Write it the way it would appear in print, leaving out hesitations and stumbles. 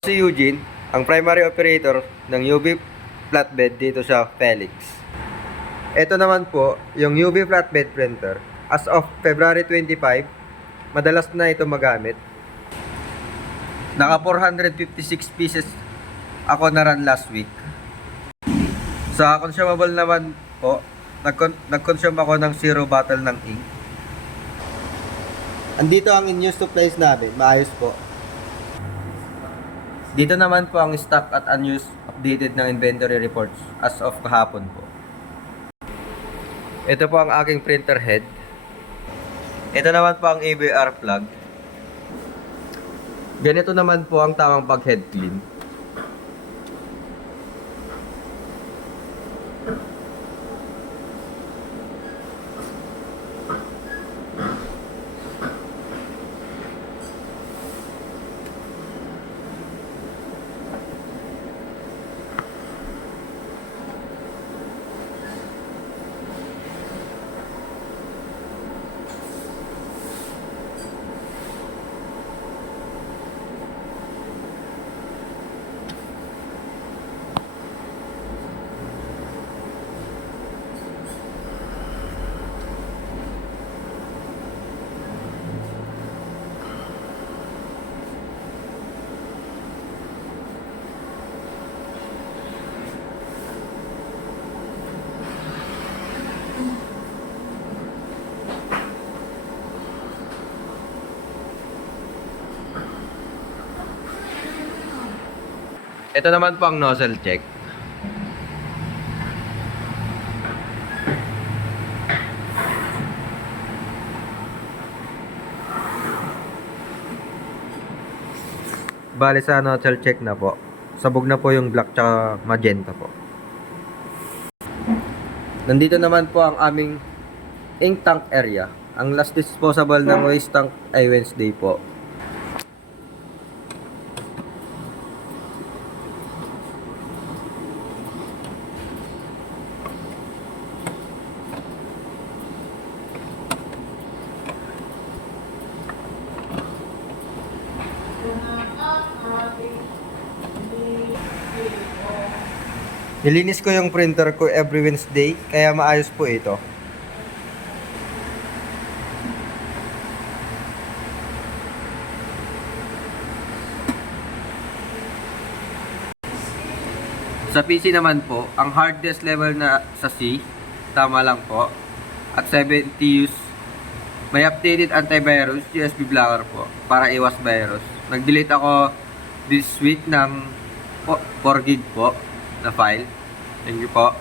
Si Eugene, ang primary operator ng UV flatbed dito sa Felix. Ito naman po, yung UV flatbed printer. As of February 25, madalas na ito magamit. Naka 456 pieces ako na run last week. Sa consumable naman po, nag-consume ako ng 0 bottle ng ink. Andito ang in-use supplies namin, maayos po. Dito naman po ang stock at unused updated ng inventory reports as of kahapon po. Ito po ang aking printer head. Ito naman po ang ABR plug. Ganito naman po ang tamang pag-head clean. Ito naman po ang nozzle check. Bali sa nozzle check na po. Sabog na po yung black tsaka magenta po. Nandito naman po ang aming ink tank area. Ang last disposable ng waste tank ay Wednesday po. Nilinis ko yung printer ko every Wednesday, kaya maayos po ito. Sa PC naman po, ang hard disk level na sa C, tama lang po. At 70 use, may updated antivirus, USB blocker po, para iwas virus. Nag-delete ako this week ng 4 gig po na file. Thank you po.